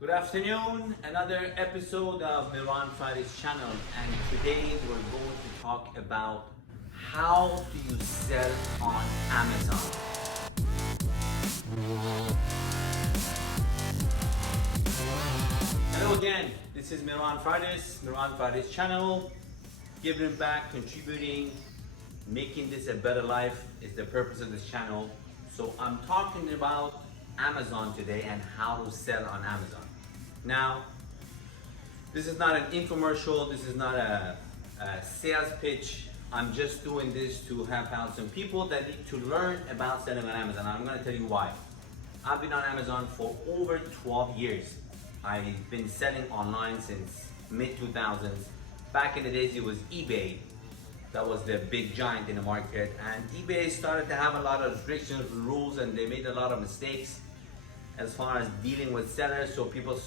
Good afternoon, another episode of MehranFardisChannel, and today we're going to talk about how do you sell on Amazon. Hello again, this is MehranFardisChannel, giving back, contributing, making this a better life is the purpose of this channel. So I'm talking about Amazon today and how to sell on Amazon. Now, this is not an infomercial, this is not a sales pitch. I'm just doing this to help out some people that need to learn about selling on Amazon. I'm gonna tell you why. I've been on Amazon for over 12 years. I've been selling online since mid-2000s. Back in the days, it was eBay. That was the big giant in the market. And eBay started to have a lot of restrictions, rules, and they made a lot of mistakes as far as dealing with sellers. So people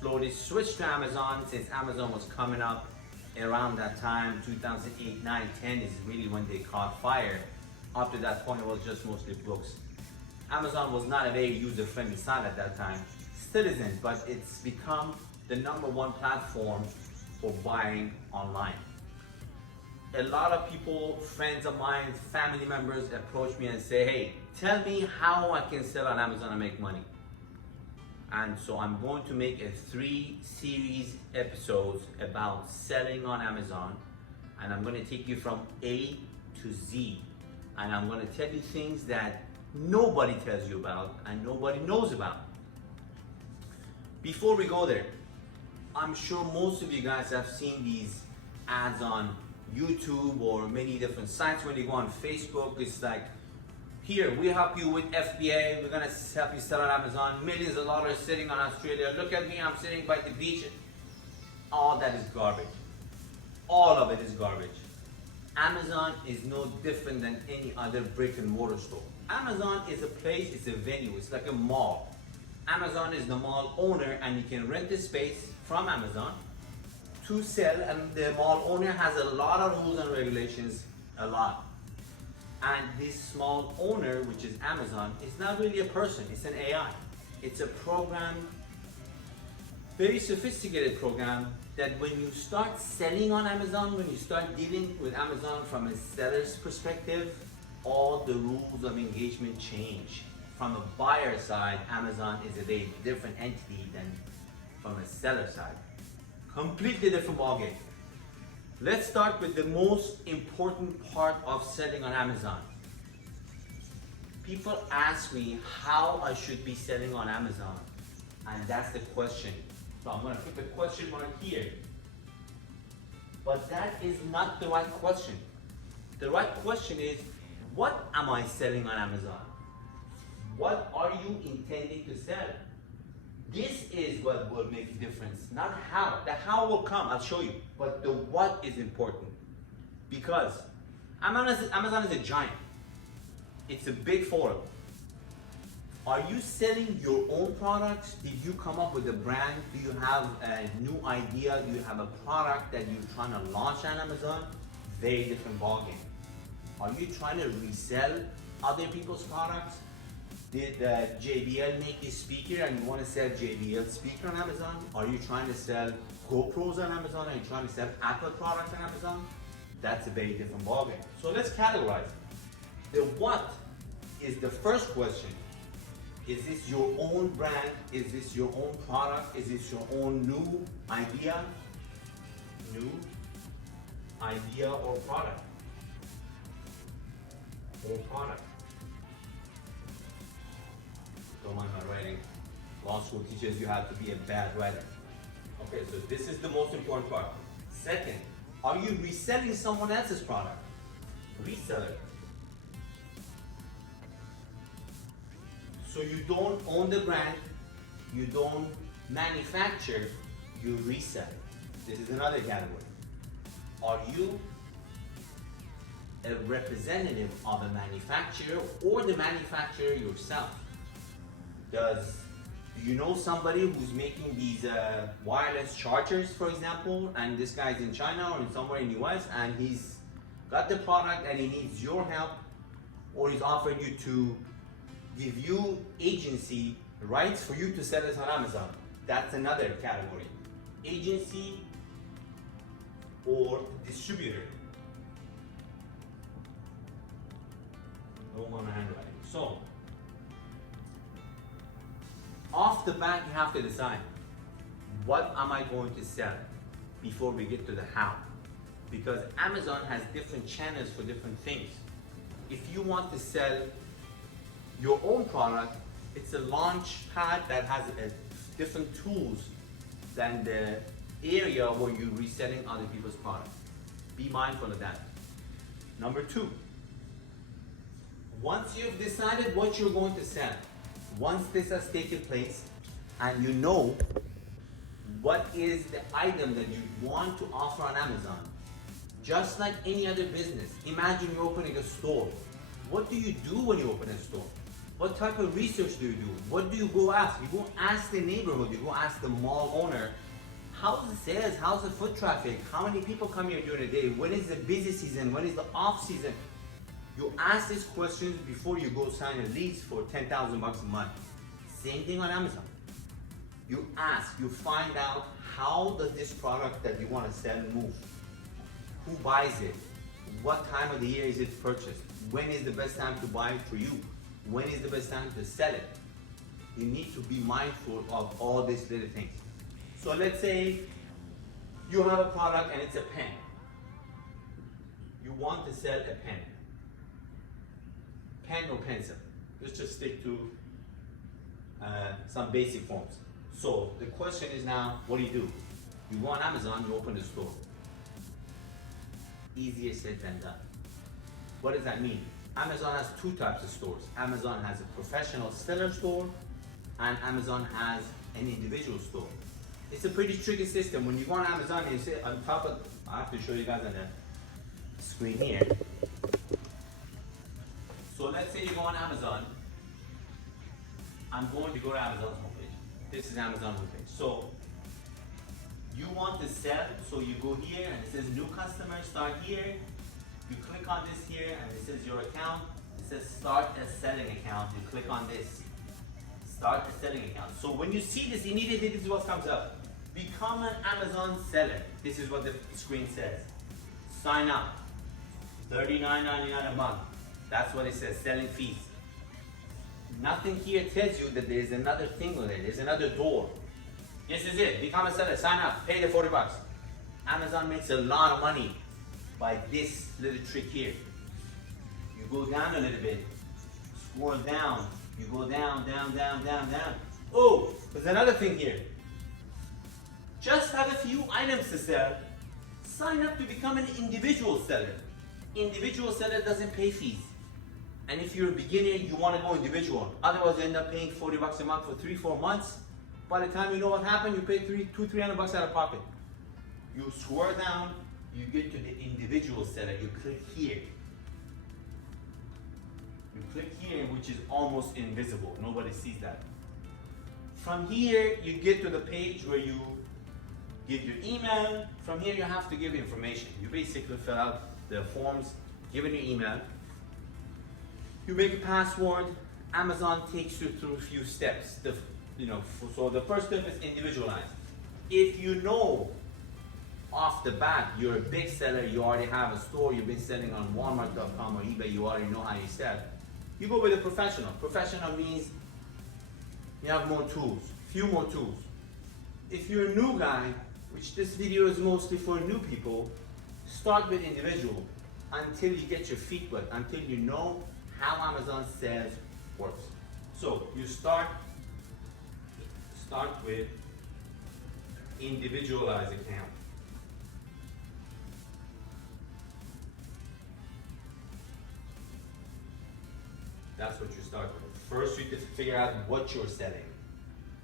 slowly switched to Amazon since Amazon was coming up around that time. 2008, 9, 10 is really when they caught fire. Up to that point, it was just mostly books. Amazon was not a very user-friendly site at that time. Still isn't, but it's become the #1 platform for buying online. A lot of people, friends of mine, family members approach me and say, hey, tell me how I can sell on Amazon and make money. And so I'm going to make a 3-series episodes about selling on Amazon, and I'm going to take you from A to Z, and I'm going to tell you things that nobody tells you about and nobody knows about. Before we go there, I'm sure most of you guys have seen these ads on YouTube or many different sites. When you go on Facebook, it's like, here, we help you with FBA, we're gonna help you sell on Amazon, millions of dollars sitting on Australia, look at me, I'm sitting by the beach. All that is garbage. All of it is garbage. Amazon is no different than any other brick and mortar store. Amazon is a place, it's a venue, it's like a mall. Amazon is the mall owner, and you can rent the space from Amazon to sell, and the mall owner has a lot of rules and regulations, a lot. And this small owner, which is Amazon, is not really a person, it's an AI. It's a program, very sophisticated program, that when you start selling on Amazon, when you start dealing with Amazon from a seller's perspective, all the rules of engagement change. From a buyer side, Amazon is a very different entity than from a seller side. Completely different ballgame. Let's start with the most important part of selling on Amazon. People ask me how I should be selling on Amazon, and that's the question. So I'm going to put the question mark here. But that is not the right question. The right question is, what am I selling on Amazon? What are you intending to sell? This is what will make a difference, not how. The how will come, I'll show you. But the what is important. Because Amazon is a giant. It's a big forum. Are you selling your own products? Did you come up with a brand? Do you have a new idea? Do you have a product that you're trying to launch on Amazon? Very different ballgame. Are you trying to resell other people's products? Did JBL make this speaker and you want to sell JBL speaker on Amazon? Are you trying to sell GoPros on Amazon? Are you trying to sell Apple products on Amazon? That's a very different ballgame. So let's categorize. The what is the first question. Is this your own brand? Is this your own product? Is this your own new idea? New idea or product? Or product. Don't mind my writing. Law school teaches you how to be a bad writer. Okay, so this is the most important part. Second, are you reselling someone else's product? Reseller. So you don't own the brand, you don't manufacture, you resell. This is another category. Are you a representative of a manufacturer or the manufacturer yourself? Do you know somebody who's making these wireless chargers, for example, and this guy's in China or in somewhere in the US, and he's got the product and he needs your help, or he's offering you to give you agency rights for you to sell it on Amazon? That's another category. Agency or distributor. No more handwriting. So, off the bat, you have to decide, what am I going to sell before we get to the how? Because Amazon has different channels for different things. If you want to sell your own product, it's a launch pad that has different tools than the area where you're reselling other people's product. Be mindful of that. Number two, once you've decided what you're going to sell, once this has taken place and you know what is the item that you want to offer on Amazon, just like any other business, imagine you're opening a store. What do you do when you open a store? What type of research do you do? What do you go ask? You go ask the neighborhood, you go ask the mall owner, how's the sales, how's the foot traffic, how many people come here during the day, when is the busy season, when is the off season? You ask these questions before you go sign a lease for $10,000 a month. Same thing on Amazon. You ask, you find out, how does this product that you want to sell move? Who buys it? What time of the year is it purchased? When is the best time to buy it for you? When is the best time to sell it? You need to be mindful of all these little things. So let's say you have a product and it's a pen. You want to sell a pen. Pen or pencil. Let's just stick to some basic forms. So the question is now, what do? You go on Amazon, you open the store. Easier said than done. What does that mean? Amazon has two types of stores. Amazon has a professional seller store and Amazon has an individual store. It's a pretty tricky system. When you go on Amazon and you say on top of, I have to show you guys on the screen here. So let's say you go on Amazon. I'm going to go to Amazon's homepage. This is Amazon homepage. So you want to sell, so you go here and it says new customer, start here. You click on this here and it says your account. It says start a selling account. You click on this. Start a selling account. So when you see this, immediately this is what comes up. Become an Amazon seller. This is what the screen says. Sign up. $39.99 a month. That's what it says, selling fees. Nothing here tells you that there's another thing on it. There's another door. This is it. Become a seller. Sign up. Pay the $40. Amazon makes a lot of money by this little trick here. You go down a little bit. Scroll down. You go down, down, down, down, down. Oh, there's another thing here. Just have a few items to sell. Sign up to become an individual seller. Individual seller doesn't pay fees. And if you're a beginner, you want to go individual. Otherwise, you end up paying $40 a month for 3-4 months. By the time you know what happened, you pay $300 out of pocket. You scroll down, you get to the individual seller. You click here. You click here, which is almost invisible. Nobody sees that. From here, you get to the page where you give your email. From here, you have to give information. You basically fill out the forms, give in your email. You make a password. Amazon takes you through a few steps. So the first step is individualized. If you know off the bat you're a big seller, you already have a store, you've been selling on Walmart.com or eBay, you already know how you sell. You go with a professional. Professional means you have more tools, few more tools. If you're a new guy, which this video is mostly for new people, start with individual until you get your feet wet, until you know how Amazon sales works. So you start with individualized account. That's what you start with. First, you have to figure out what you're selling.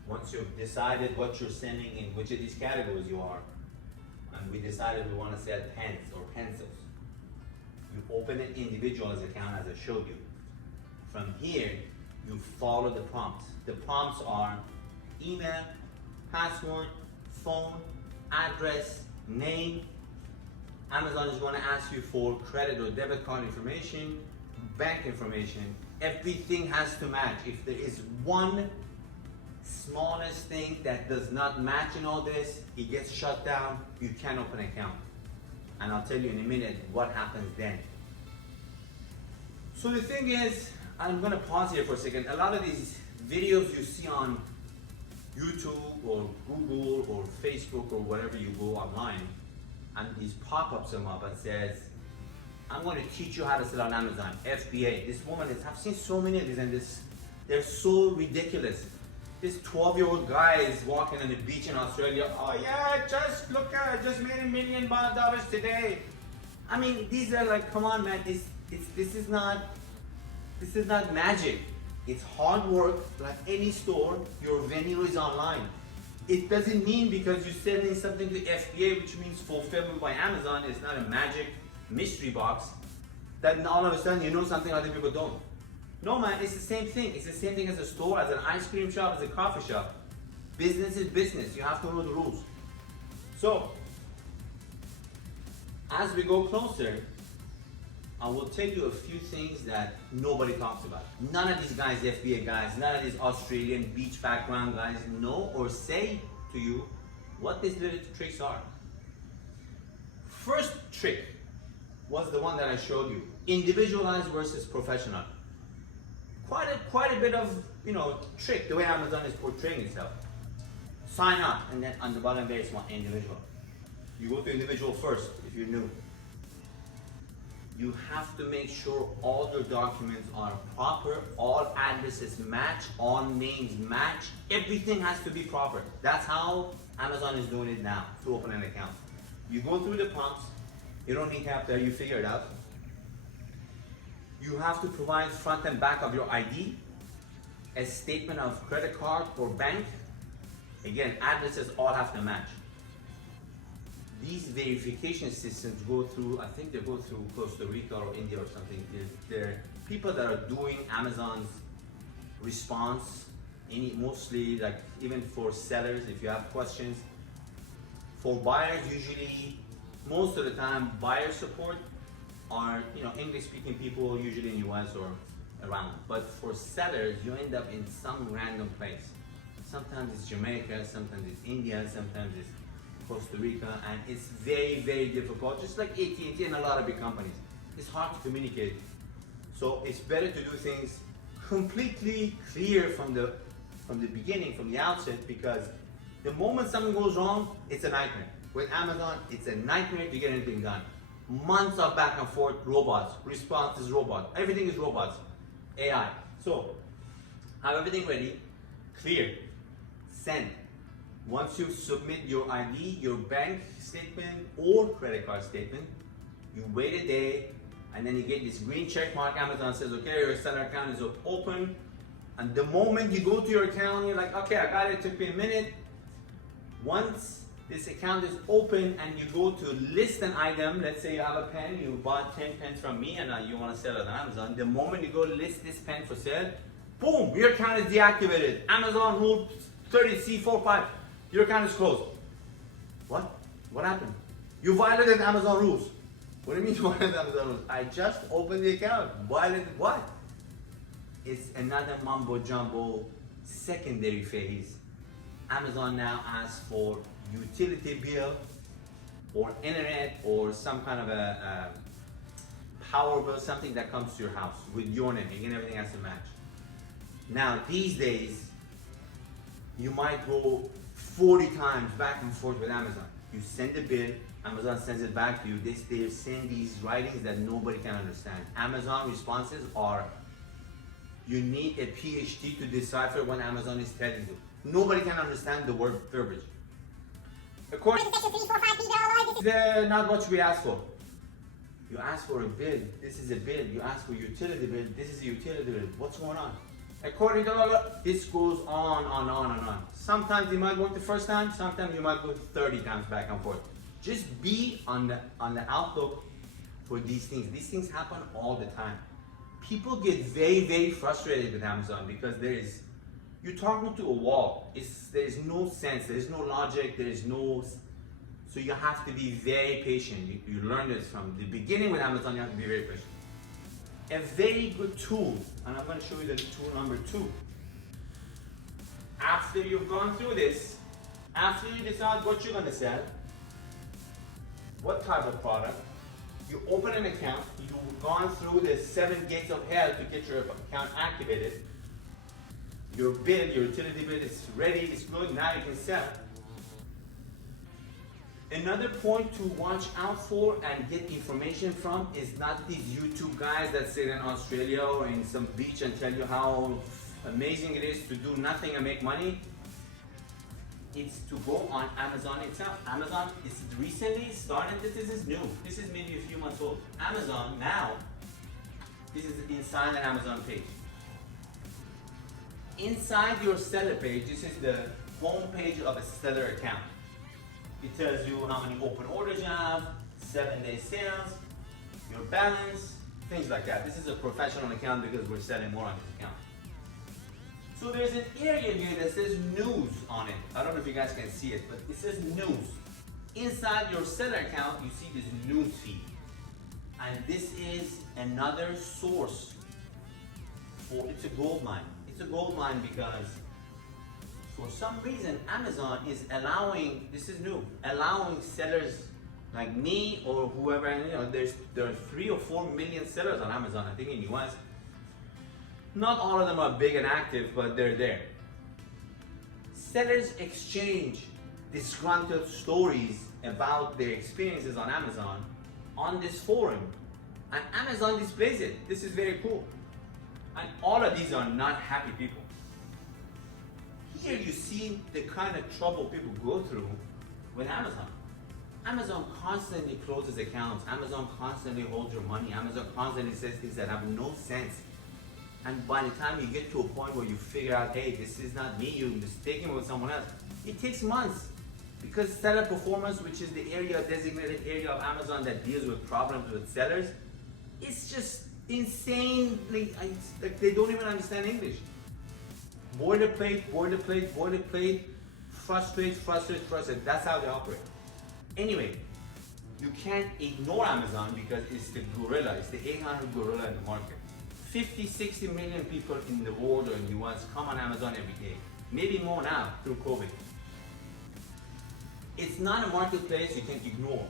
Once you've decided what you're selling in which of these categories you are, and we decided we want to sell pens or pencils, you open an individualized account as I showed you. From here, you follow the prompts. The prompts are email, password, phone, address, name. Amazon is going to ask you for credit or debit card information, bank information. Everything has to match. If there is one Smallest thing that does not match in all this, it gets shut down. You can't open an account. And I'll tell you in a minute what happens then. So the thing is, I'm gonna pause here for a second. A lot of these videos you see on YouTube or Google or Facebook or wherever you go online, and these pop-ups come up and says, I'm going to teach you how to sell on Amazon, FBA. This woman is, I've seen so many of these and they're so ridiculous. This 12-year-old guy is walking on the beach in Australia. Oh yeah, just look at it, just made $1 million today. I mean, these are like, come on man, this is not magic. It's hard work. Like any store, your venue is online. It doesn't mean because you're selling something to FBA, which means fulfillment by Amazon, it's not a magic mystery box, that all of a sudden you know something other people don't. No man, it's the same thing. It's the same thing as a store, as an ice cream shop, as a coffee shop. Business is business. You have to know the rules. So, as we go closer, I will tell you a few things that nobody talks about. None of these guys, FBA guys, none of these Australian beach background guys know or say to you what these little tricks are. First trick was the one that I showed you. Individualized versus professional. Quite a bit of, trick, the way Amazon is portraying itself. Sign up, and then on the bottom there is one individual. You go to individual first if you're new. You have to make sure all your documents are proper, all addresses match, all names match, everything has to be proper. That's how Amazon is doing it now to open an account. You go through the prompts, you don't need to have that, you figure it out. You have to provide front and back of your ID, a statement of credit card or bank. Again, addresses all have to match. These verification systems go through, I think they go through Costa Rica or India or something. They're people that are doing Amazon's response, mostly like even for sellers if you have questions. For buyers, usually, most of the time, buyer support are English speaking people, usually in US or around. But for sellers, you end up in some random place. Sometimes it's Jamaica, sometimes it's India, sometimes it's Costa Rica, and it's very, very difficult, just like AT&T and a lot of big companies. It's hard to communicate. So it's better to do things completely clear from the beginning, from the outset, because the moment something goes wrong, it's a nightmare. With Amazon, it's a nightmare to get anything done. Months of back and forth, robots, response is robot, everything is robots, AI. So, have everything ready, clear, send. Once you submit your ID, your bank statement or credit card statement, you wait a day, and then you get this green check mark. Amazon says, okay, your seller account is open. And the moment you go to your account, you're like, okay, I got it, it took me a minute. Once this account is open and you go to list an item, let's say you have a pen, you bought 10 pens from me and you want to sell it on Amazon. The moment you go list this pen for sale, boom, your account is deactivated. Amazon rule 30C45, your account is closed. What? What happened? You violated Amazon rules. What do you mean you violated Amazon rules? I just opened the account. Violated what? It's another mumbo jumbo secondary phase. Amazon now asks for utility bill or internet or some kind of a power bill, something that comes to your house with your name. Again, everything has to match. Now, these days, you might go 40 times back and forth with Amazon. You send a bill, Amazon sends it back to you. They send these writings that nobody can understand. Amazon responses are, you need a PhD to decipher what Amazon is telling you. Nobody can understand the word verbiage. Of course, they're not what we ask for. You ask for a bill, this is a bill. You ask for utility bill, this is a utility bill. What's going on? According to all, this goes on and on. Sometimes you might work the first time, sometimes you might go 30 times back and forth. Just be on the outlook for these things. These things happen all the time. People get very, very frustrated with Amazon because you're talking to a wall. There's no sense, there's no logic, so you have to be very patient. You learn this from the beginning with Amazon, you have to be very patient. A very good tool, and I'm going to show you the tool number 2. After you've gone through this, after you decide what you're gonna sell, what type of product, you open an account, you've gone through the 7 gates of hell to get your account activated. Your bill, your utility bill is ready, it's good, now you can sell. Another point to watch out for and get information from is not these YouTube guys that sit in Australia or in some beach and tell you how amazing it is to do nothing and make money. It's to go on Amazon itself. Amazon is recently started, this is new. This is maybe a few months old. Amazon now, this is inside an Amazon page. Inside your seller page, this is the home page of a seller account. It tells you how many open orders you have, 7-day sales, your balance, things like that. This is a professional account because we're selling more on this account. So there's an area here that says news on it. I don't know if you guys can see it, but it says news. Inside your seller account, you see this news feed. And this is another source for, it's a gold mine. It's a gold mine because for some reason, Amazon is allowing, this is new, allowing sellers like me or whoever, you know, there are 3 or 4 million sellers on Amazon, I think in US. Not all of them are big and active, but they're there. Sellers exchange disgruntled stories about their experiences on Amazon on this forum. And Amazon displays it. This is very cool. And all of these are not happy people. Here you see the kind of trouble people go through with Amazon. Amazon constantly closes accounts. Amazon constantly holds your money. Amazon constantly says things that have no sense. And by the time you get to a point where you figure out, hey, this is not me, you're mistaken with someone else, it takes months. Because seller performance, which is the designated area of Amazon that deals with problems with sellers, it's just insanely, like they don't even understand English. Boilerplate, boilerplate, boilerplate, frustrate. That's how they operate. Anyway, you can't ignore Amazon because it's the gorilla, it's the 800 gorilla in the market. 50, 60 million people in the world or in the US come on Amazon every day. Maybe more now through COVID. It's not a marketplace you can ignore,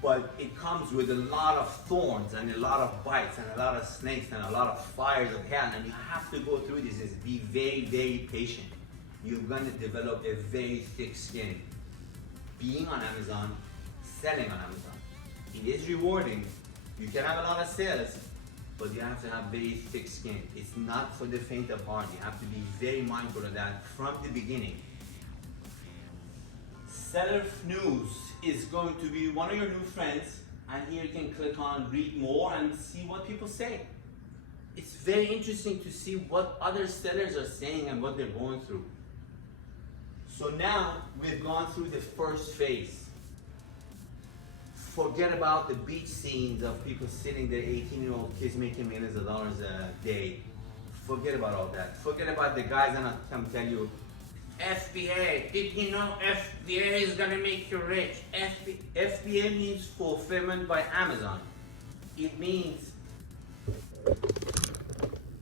but it comes with a lot of thorns and a lot of bites and a lot of snakes and a lot of fires of hell, and you have to go through this. Be very, very patient. You're gonna develop a very thick skin. Being on Amazon, selling on Amazon. It is rewarding. You can have a lot of sales, but you have to have very thick skin. It's not for the faint of heart. You have to be very mindful of that from the beginning. Seller News is going to be one of your new friends, and here you can click on read more and see what people say. It's very interesting to see what other sellers are saying and what they're going through. So now we've gone through the first phase. Forget about the beach scenes of people sitting there, 18-year-old kids making millions of dollars a day. Forget about all that. Forget about the guys that come tell you, FBA, did you know FBA is gonna make you rich? FBA means fulfillment by Amazon. It means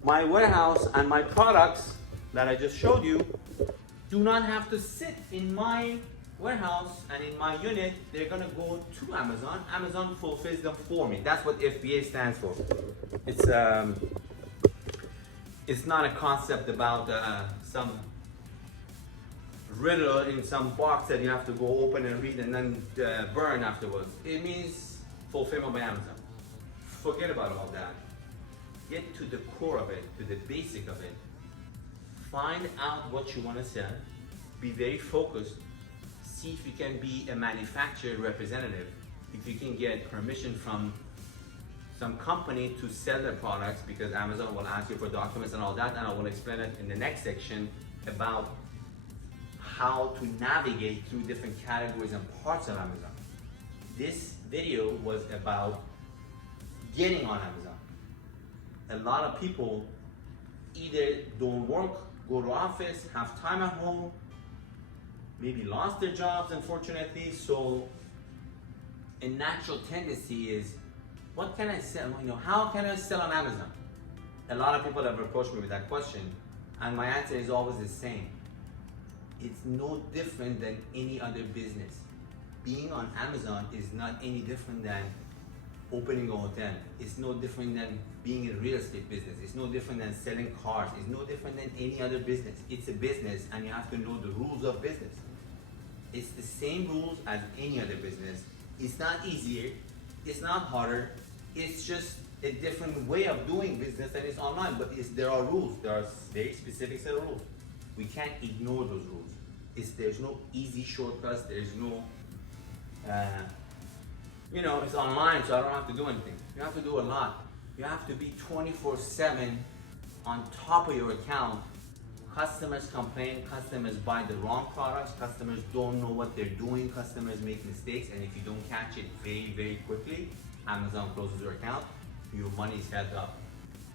my warehouse and my products that I just showed you do not have to sit in my warehouse and in my unit. They're gonna go to Amazon. Amazon fulfills them for me. That's what FBA stands for. It's not a concept about some riddle in some box that you have to go open and read and then burn afterwards. It means fulfillment by Amazon. Forget about all that. Get to the core of it, to the basic of it. Find out what you want to sell. Be very focused. See if you can be a manufacturer representative. If you can get permission from some company to sell their products, because Amazon will ask you for documents and all that, and I will explain it in the next section about how to navigate through different categories and parts of Amazon. This video was about getting on Amazon. A lot of people either don't work, go to office, have time at home, maybe lost their jobs unfortunately, so a natural tendency is, what can I sell? You know, how can I sell on Amazon? A lot of people have approached me with that question. And my answer is always the same. It's no different than any other business. Being on Amazon is not any different than opening a hotel. It's no different than being in real estate business. It's no different than selling cars. It's no different than any other business. It's a business and you have to know the rules of business. It's the same rules as any other business. It's not easier, it's not harder, it's just a different way of doing business and it's online, but there are rules. There are very specific set of rules. We can't ignore those rules. There's no easy shortcuts, there's no, it's online, so I don't have to do anything. You have to do a lot. You have to be 24/7 on top of your account. Customers complain, customers buy the wrong products, customers don't know what they're doing, customers make mistakes, and if you don't catch it very, very quickly, Amazon closes your account, your money is held up.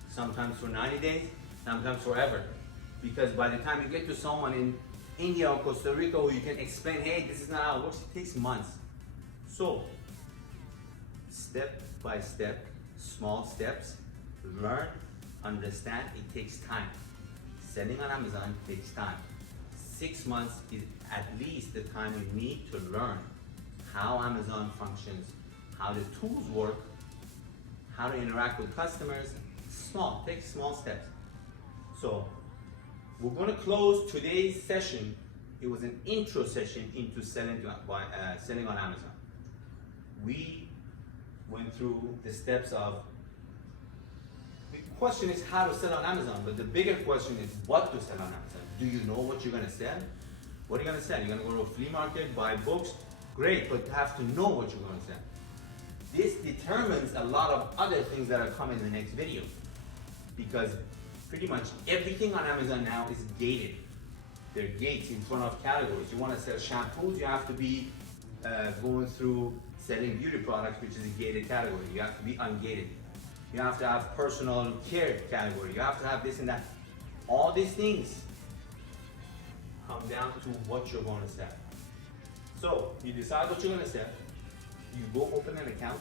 Sometimes for 90 days, sometimes forever. Because by the time you get to someone in India or Costa Rica who you can explain, hey, this is not how it works, it takes months. So, step by step, small steps, learn, understand, it takes time. Selling on Amazon takes time. 6 months is at least the time you need to learn how Amazon functions, how the tools work, how to interact with customers. Take small steps. So we're going to close today's session. It was an intro session into selling on Amazon. We went through the steps of, the question is how to sell on Amazon, but the bigger question is what to sell on Amazon. Do you know what you're going to sell? What are you going to sell? You're going to go to a flea market, buy books? Great, but you have to know what you're going to sell. This determines a lot of other things that are coming in the next video, because pretty much everything on Amazon now is gated. There are gates in front of categories. You want to sell shampoos, you have to be going through selling beauty products, which is a gated category. You have to be ungated. You have to have personal care category. You have to have this and that. All these things come down to what you're going to sell. So you decide what you're going to sell. You go open an account.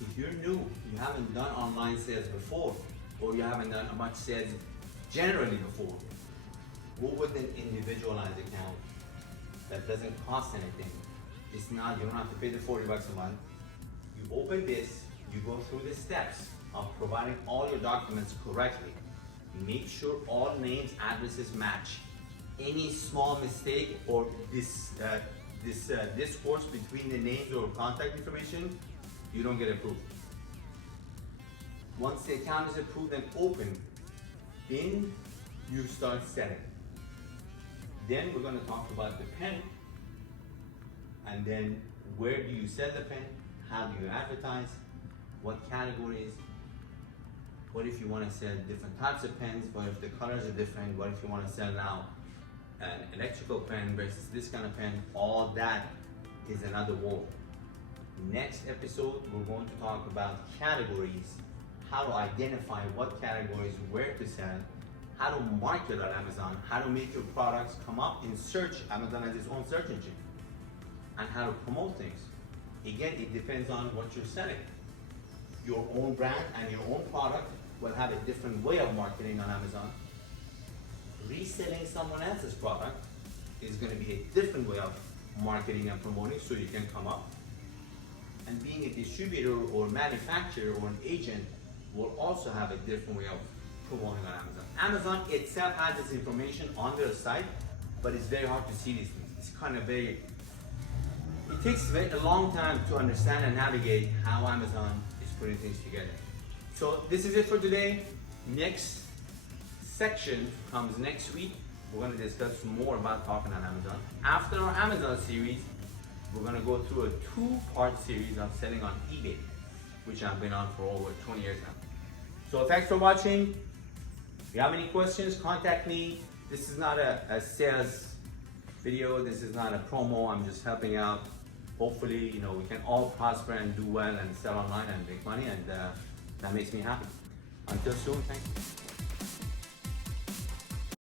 If you're new, you haven't done online sales before, or you haven't done much sales generally before, go with an individualized account that doesn't cost anything. It's not, you don't have to pay the $40 a month. You open this, you go through the steps of providing all your documents correctly. Make sure all names, addresses match. Any small mistake or discourse between the names or contact information, you don't get approved. Once the account is approved and open, then you start selling. Then we're going to talk about the pen, and then where do you sell the pen, how do you advertise, what categories, what if you want to sell different types of pens, what if the colors are different, what if you want to sell now an electrical pen versus this kind of pen. All that is another world. Next episode, we're going to talk about categories, how to identify what categories, where to sell, how to market on Amazon, how to make your products come up in search. Amazon has its own search engine, and how to promote things. Again, it depends on what you're selling. Your own brand and your own product will have a different way of marketing on Amazon. Reselling someone else's product is going to be a different way of marketing and promoting, so you can come up. And being a distributor or manufacturer or an agent will also have a different way of promoting on Amazon. Amazon itself has this information on their site, but it's very hard to see these things. It's kind of it takes a long time to understand and navigate how Amazon is putting things together. So this is it for today. Next section comes next week. We're going to discuss more about talking on Amazon. After our Amazon series, we're going to go through a 2-part series on selling on eBay, which I've been on for over 20 years now. So thanks for watching. If you have any questions, contact me. This is not a sales video. This is not a promo. I'm just helping out. Hopefully, we can all prosper and do well and sell online and make money, and that makes me happy. Until soon, thank you.